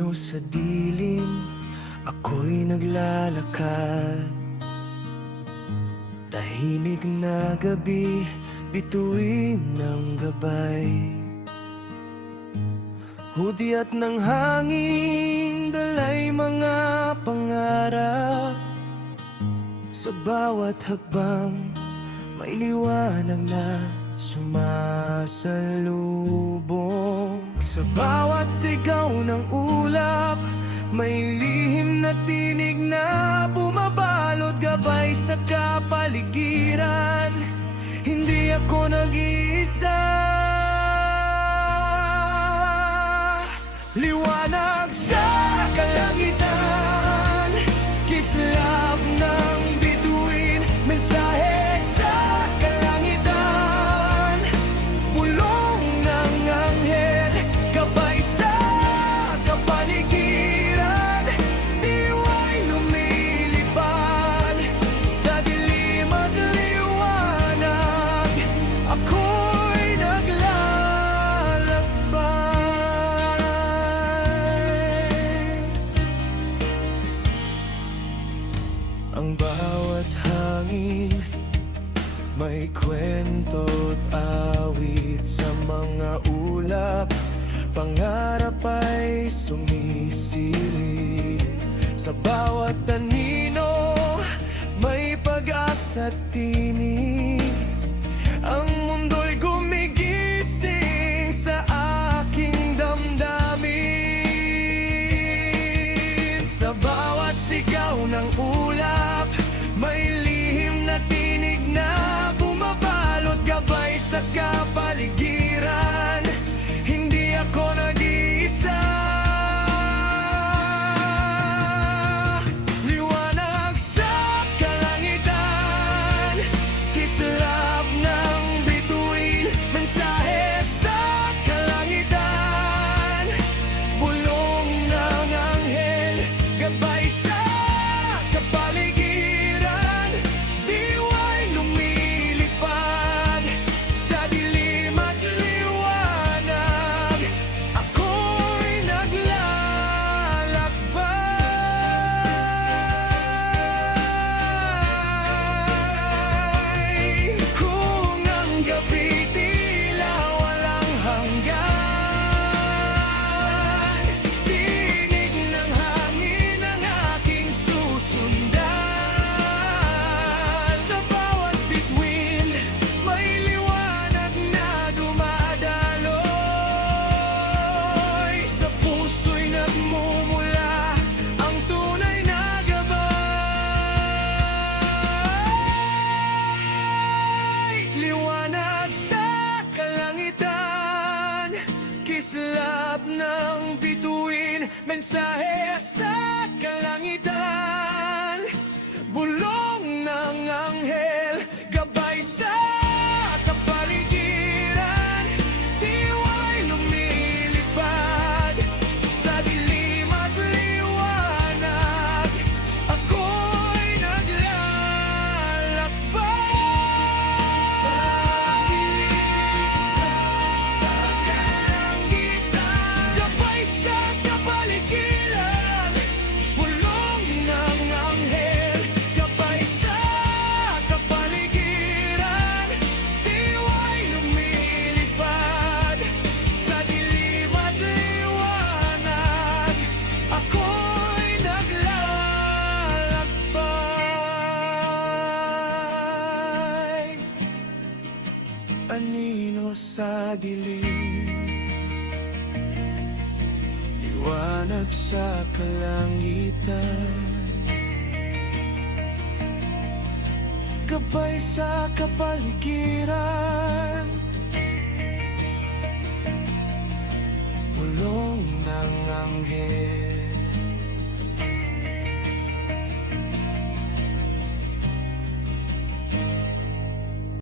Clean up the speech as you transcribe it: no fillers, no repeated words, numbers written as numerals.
Anino sa dilim, ako'y naglalakad. Tahimik na gabi, bituin ng gabay. Hudyat ng hangin, dalay mga pangarap. Sa bawat hakbang, may liwanag na sumasalubong. Sa bawat sigaw ng ulap, may lihim na tinig na bumabalot gabay sa kapaligiran. Hindi ako nag-iisa. Liwanag sa kalangitan, kislap ng bituin, mensahe sa kalangitan, bulong ng anghel, gabay sa kapaligiran. Diwa'y lumilipad sa dilim at liwanag, ako'y naglalakbay. Ang bawat hangin may kwento't awit. Sa mga ulap, pangarap ay sumisilid. Sa bawat anino, may pag-asa't tinig. Ang mundo'y gumigising sa aking damdamin. Sa bawat sigaw ng ulap, may lihim na tinig na bumabalot gabay sa kapaligiran. Hindi ako nag-iisa. Liwanag sa kalangitan, kislap ng bituin, mensahe sa kalangitan, bulong ng anghel, gabay sa kapaligiran. Diwa'y lumilipad sa dilim at liwanag, ako'y naglalakbay. Kung ang gabi tila walang hanggan, tinig ng hangin ang aking susundan. Sa bawat bituin, may liwanag na dumadaloy. Sa puso'y nagmumula ang tunay na gabay. Liwanag sa kalangitan, kislap ng bituin, mensahe sa kalangitan, bulong ng anghel, gabay sa kapaligiran. Diwa'y lumilipad sa dilim at liwanag, ako'y naglalakbay. Sa dilim, sa kalangitan, gabay sa kapaligiran, bulong ng anghel, gabay sa kapaligiran. Diwa'y lumilipad sa dilim at liwanag, ako'y naglalakbay. Anino sa dilim, liwanag sa kalangitan, gabay sa kapaligiran, bulong ng anghel.